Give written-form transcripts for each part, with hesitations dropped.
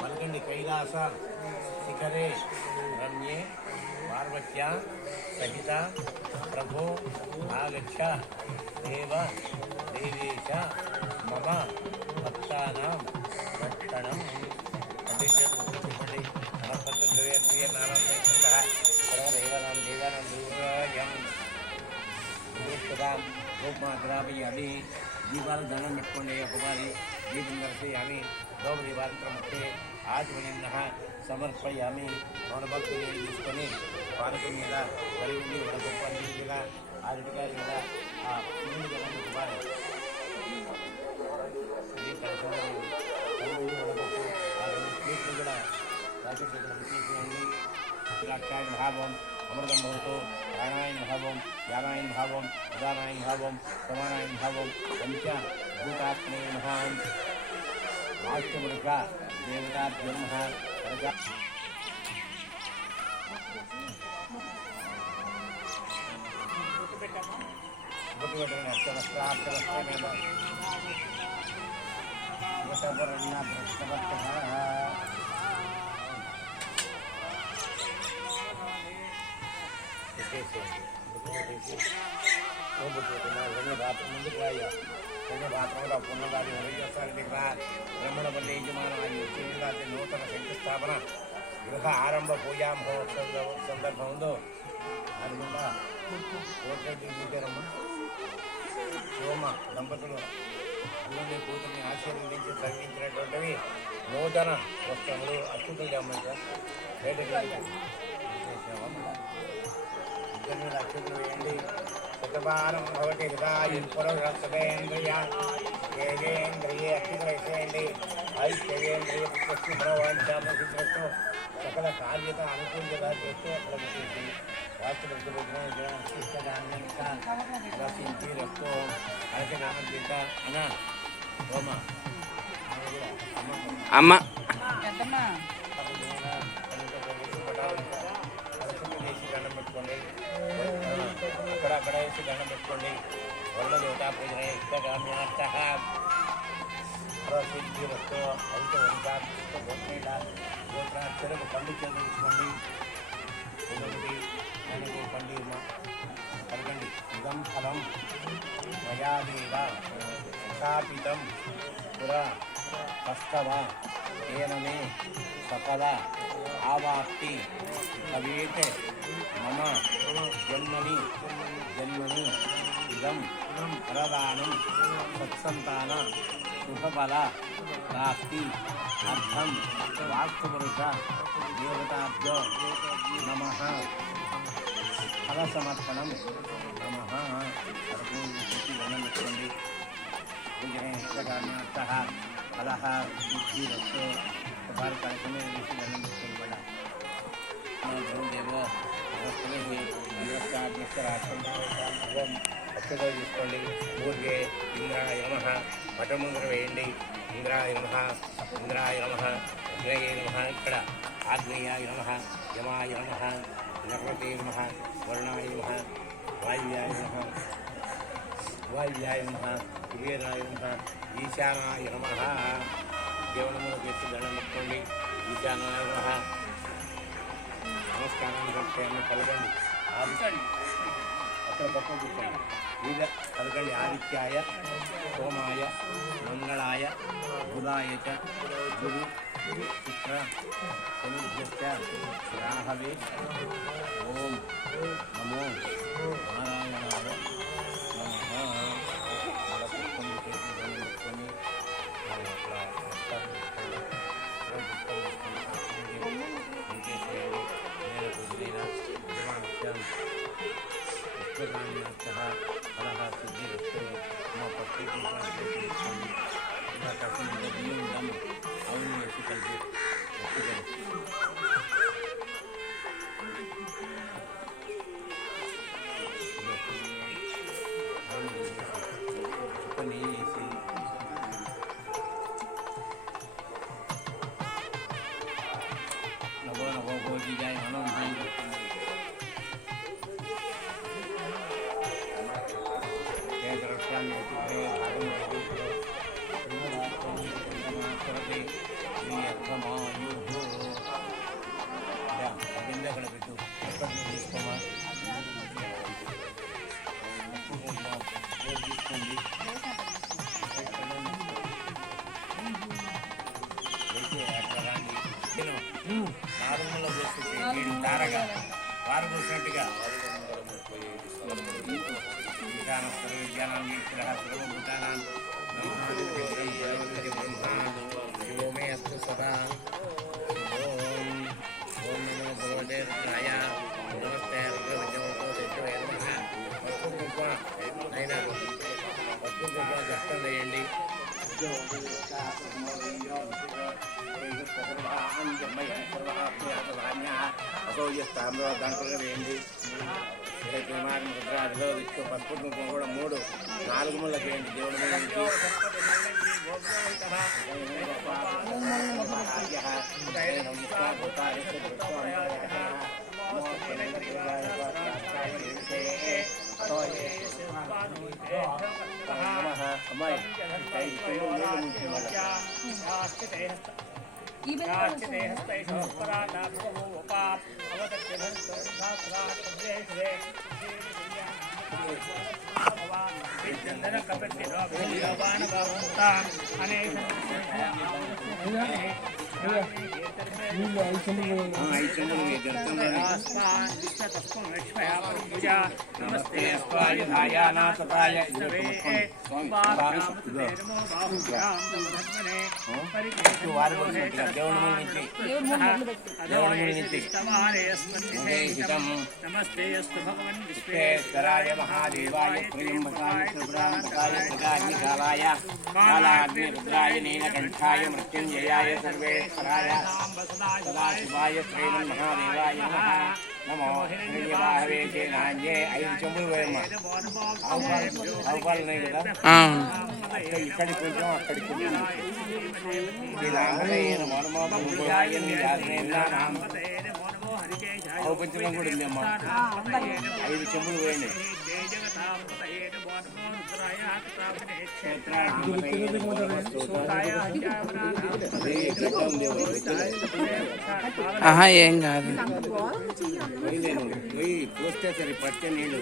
పలకండి కైలాస శిఖరే రమ్యే పార్వత్యా సహిత ప్రభో ఆగచ్చ దేవ దేవేశ మమ భక్తానాం రక్షణం పండితుడి నామం సర్వదేవానాం దేవానాం దేవాయం రూపమాగ్రాపయామి దీపాలు దండం పెట్టుకోండి ఒకసారి దీపం దర్శయామి దోమదీపాంతరముఖే ఆచమనిన్న సమర్పయామి మౌనభక్తులు తీసుకొని పానకం మీద కలిగి వడగొప్ప నీటి మీద ఆరుటికాయ మీద ఆ పువ్వులు దండం పెట్టుకోవాలి వడగొప్పు ఆ రెండు స్వీట్లు కూడా తీసుకోండి అక్షాయన భావం అమృతం భవతో ప్రాణాయన భావం జ్ఞానాయన భావం ఉదానాయన భావం సమానాయన భావం పంచ భూతాత్మయ మహాన్ వాస్తవృక దేవతాభ్యర్మ ముందుకు రాయ్యా పుణ్యపాత్రముగా పుణ్యదాన్ని వదిలిచేస్తారంటే ఇక్కడ బ్రహ్మణ పల్లి యజమానాన్ని వచ్చే నూతన శంకుస్థాపన గృహ ఆరంభ పూజా మహోత్సవ సందర్భం ఉందో అది కూడా కోట్లమ్మా సోమ దంపతులు అల్లుని కూతుర్ని ఆశీర్వదించి తగ్గించినటువంటివి నూతన వస్త్రములు అచ్యుతులు అమ్మాయి ఇద్దరు అచ్యుతులు వేయండి శతమానం భవతి హృదయేంద్రియ ఏజేంద్రియే అత్యుగ్రహించేయండి ఐశ్వర్యేంద్రియ భగవాన్షామసిద్ధస్తు సకల కార్యత అనుకూల్యత చేస్తూ అక్కడ వచ్చేసి వాస్తుదాన్యంగా రసించి రక్తో అరచనామంత అన్న హోమ అమ్మ దండం పెట్టుకోండి అక్కడ వేసి దండం పెట్టుకోండి వల్ల దేవతా పూజ ఇష్టగామ్యార్థ సిద్ధి రక్తో అవుత చెరుకు పండు చేయించుకోండి మనకు పండి పలకండి ఇదం ఫలం మయాదేవ స్థాపితం పురా కష్టవ ఏనమే సకల ఆవాప్తి భవేత్ మమ జన్మని జన్మని ఇదం వరదానం సత్సంతాన శుభఫల ప్రాప్తి అర్థం వాస్తుపురుష దేవతాభ్యో నమః ఫల సమర్పణం నమః దండం పెట్టుకోండి పూజనీర్థ ఫల బుద్ధిరస్తో వారి కార్యక్రమం వేసి దండం పెట్టుకోండి దేవో అక్షత తీసుకోండి ఊరికే ఇంద్రాయ నమః పటముంద్ర వేయండి ఇంద్రాయ నమః ఇంద్రాయ నమః అగ్నయ నమః ఇక్కడ ఆగ్నేయాయ నమః యమాయ నమః నర్వతే నమః వర్ణాయ నమః వాయువ్యాయ నమః వాయువ్యాయ నమః కుబేరాయ నమః ఈశానాయ నమః దేవునములు చేసి దండం పెట్టుకోండి ఈశానాయ నమః నమస్కారాన్ని భక్తులను కలగండి అక్కడ పక్కన కూర్చోండి వీళ్ళ కలగండి ఆదిత్యాయ సోమాయ మంగళాయ బుధాయ చ గురు శుక్ర శనిభ్యశ్చ రాహవే ఓం నమో నారాయణాయ కింద అక్కడ పెట్టు అక్కడ తీసుకోమా తీసుకోండి నార్మల్లో పోసుకుంటే వీడి తారగా వారు పోసినట్టుగా శివమే అస్తు సదా ఓం ఓం నమో భగవతే రుద్రాయ నమస్తే పసుపు కుంకుమ అయినా పసుపు కుంకుమ జష్టం వేయండి దాంట్లో వేయండి రుద్రాదిలో విష్ణు పసుపు కుంకుమ కూడా 3 4 ముళ్ళకి వేయండి దేవుడి మీద అమ్మాయి నమస్తే భగవన్ విశ్వేశ్వరాయ మహాదేవాయ కాలాయ కాలాగ్ని రుద్రాయ నీలకంఠాయ మృత్యుంజయాయ సర్వేశ్వరాయ సదాశివాయ శ్రీమన్మహాదేవాయ నమో శ్రీవాహవే నాణ్యే 5 చెంబులు వేయమ్మ అవపాలు ఉన్నాయి కదా ఇక్కడికి కొంచెం అక్కడికి కొంచెం ఔపంచకం కూడా ఉంది అమ్మా 5 చెంబులు వేయండి ఆహా ఏం కాదు పోస్తే సరే పట్టే నీళ్ళు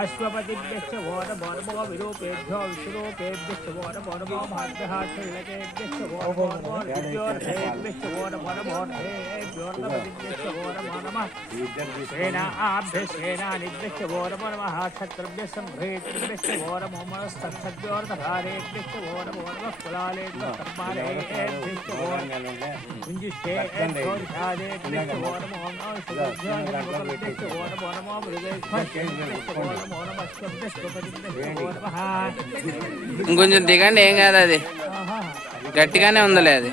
అశ్వపతిభ్యశ్చ వో నమో నమో విరూపేభ్యో విశ్వరూపేభ్యశ్చ వో నమో నమో మహాభ్యశ్చ వో నమో విద్యోర్భేభ్యశ్చ వో నమో నమో హేభ్యోర్నపతిభ్యశ్చ వో నమో నమః సేనాభ్యశ్చేనానిభ్యశ్చ వో నమో నమః క్షత్రభ్యశ్చ సంభ్రేతృభ్యశ్చ వో నమో మనస్తద్ధభ్యోర్ధారేభ్యశ్చ వో నమో నమః కులాలేభ్యో కర్మాలేభ్యశ్చ వో కుంజిష్ఠేభ్యోర్ధారేభ్యశ్చ వో నమో నమః శుభ్యోర్భ్యశ్చ వో నమో నమో మృగేభ్యశ్చ వో నమో నమః స్వభ్యశ్చపతిభ్యశ్చ వో నమః. ఇంకొంచెం దిగండి ఏం కాదు అది గట్టిగానే ఉందిలే అది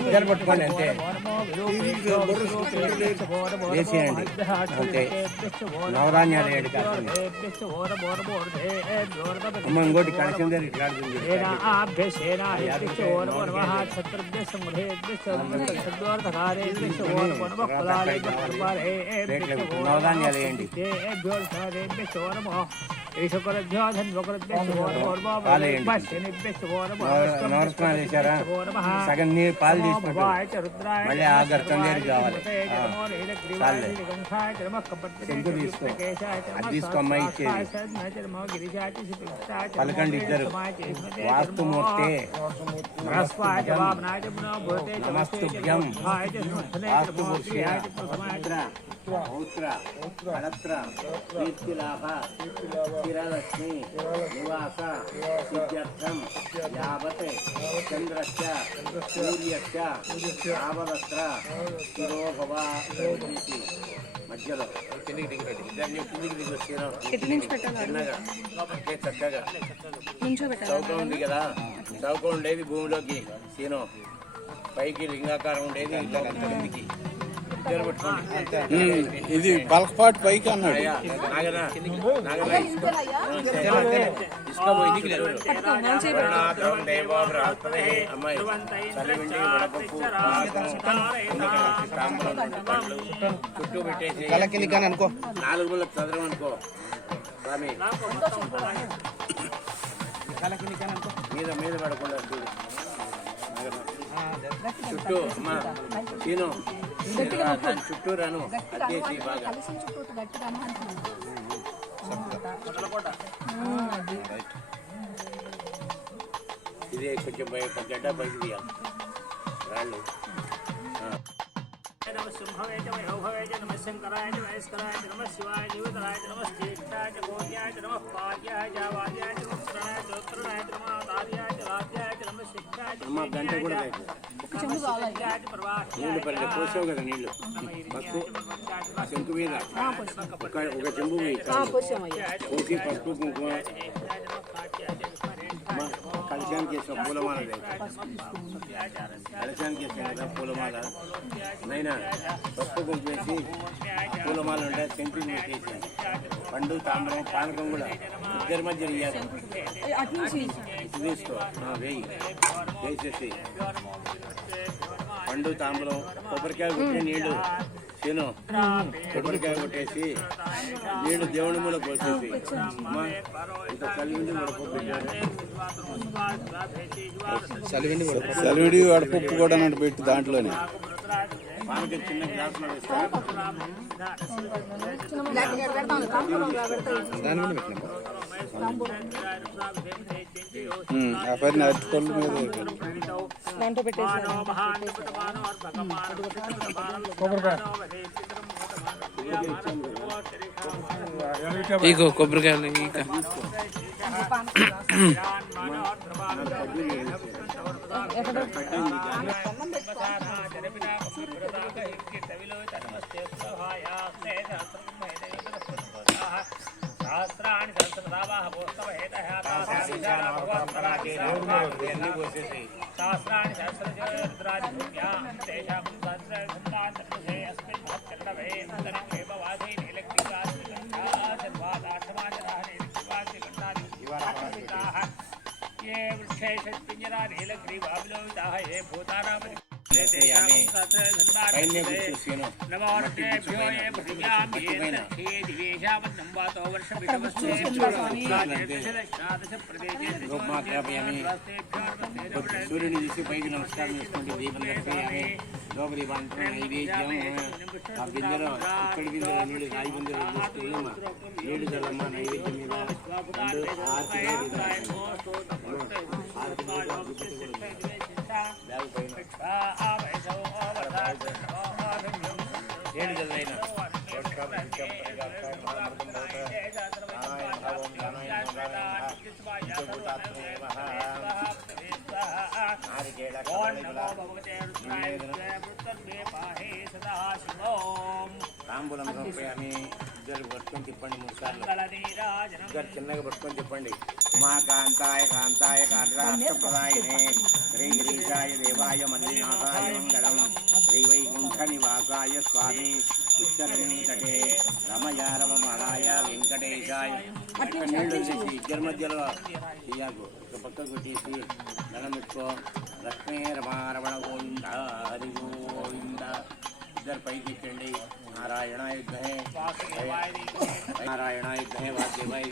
ఇద్దరు పట్టుకోండి అంతే వేసేయండి అంతే నవధాన్యాలు 7 కాకుండా అమ్మ ఇంకోటి కలిసిందే నవధాన్యాలు వేయండి నవరత్నాలు వేసారా సగం నీళ్ళు పాలు తీసుకుంటారు మళ్ళీ ఆ గర్తం దగ్గరికి కావాలి చాలే శంకు తీసుకో అది తీసుకోమ్మ ఇచ్చేది పలకండి ఇద్దరు వాస్తుమూర్తే నమస్తుభ్యం వాస్తుమూర్త్య పౌత్ర కళత్ర కీర్తిలాభ స్థిరలక్ష్మి నివాస సిద్ధ్యర్థం యావత్ చంద్రస్య సూర్యస్య ఆవవస్త్ర శిరోభవ మధ్యలో కిందికి చిన్నగా చక్కగా చౌకం ఉంది కదా చౌకం ఉండేది భూమిలోకి సీను పైకి లింగాకారం ఉండేది కిందికి ఇది బల్క్పాట్ పైకి అన్నాడు అమ్మాయి చలివిండి వడపప్పు చుట్టూ పెట్టేసి అనుకో 4 ముళ్ళకు చదరం అనుకో స్వామి మీద మీద పడకుండా చుట్టూ అమ్మా చీను చుట్టూ రాను అదేసి బాగా ఇదే కొంచెం గడ్డ పైకి తీయాలి రాళ్ళు नमः सिंहवे च वैभवे च नमः शंकराय च वैस्कराय च नमः शिवाय च युवतराय च नमः ज्येष्ठाय च गोन्याय च नमः पार्याय च वार्याय च नमः शरणाय च उत्तराय च नमः आर्याय च राज्याय च नमः शिक्षाय च గంట కూడా నీళ్లు పడితే పోసావు కదా నీళ్లు పసుపు శంకు మీద ఒక చెంబు పోసి పసుపు కుంకుమ కలశానికి వేసాం పూలమాల కలశానికి వేసాం కదా పూలమాల నైనా పసుపు కుంకుమ వేసి పూలమాల ఉంటే శంకు పెట్టేసి పండు తాంబరం పానకం కూడా ఇద్దరి మధ్య వేయాలి తీసుకో వేయి వేసేసి పండు తాంబరం కొబ్బరికాయ కొట్టి నీళ్లు తిను కొబ్బరికాయ కొట్టేసి నీళ్లు దేవుని మూల పోసేసి ఇంత కలిగింది చలివిడి వడపప్పు కూడా నన్ను పెట్టి దాంట్లోనే పానకి చిన్న గ్లాసులో వేస్తా ఆ పైన అరటిపళ్ళు మీద ఇగో కొబ్బరికాయలు ఇక सहस्राणि सहस्रनामाः भोस्तवहेतः सहस्राणि सहस्ररुद्राणि भूम्यां तेषां सहस्रसम्पादे अस्मिन् महत्कर्णवे नन्दनमेव वासे नीलग्रीवास्तिगण्ठाः ये वृक्षेशपिञ्जरा नीलग्रीवाविलोहिताः ये भूतानामनि సూర్యుని చూసి పైకి నమస్కారం చేసుకుంటే దీపం దర్శయామి లోపలి నైవేద్యం ఆ బిందెలో ఇక్కడి బిందెలో నీళ్ళు రాయి బిందెలో తీసుకొని నీళ్లు చల్లమ్మ నైవేద్యం మీద ఏడు చదివైనా తాంబూలం పంపేయామి ఇద్దరు పట్టుకొని తిప్పండి 3 సార్లు ఇద్దరు చిన్నగా పట్టుకొని తిప్పండి మా కాంతాయ కాంతాయ కాంతాష్టప్రదాయనే శ్రీ గిరీశాయ దేవాయ మల్లినాథాయ మంగళం శ్రీ వైకుంఠ నివాసాయ స్వామి పుష్కరిణీతటే రమయ రమమాలాయ వెంకటేశాయ నీళ్ళు వచ్చేసి ఇద్దరి మధ్యలో తీయాకు ఒక పక్కకు పెట్టేసి దండం పెట్టుకో లక్ష్మీ రమారమణ గోవింద హరి గోవింద इधर पै दिखेंडी नारायणाय वासुदेवाय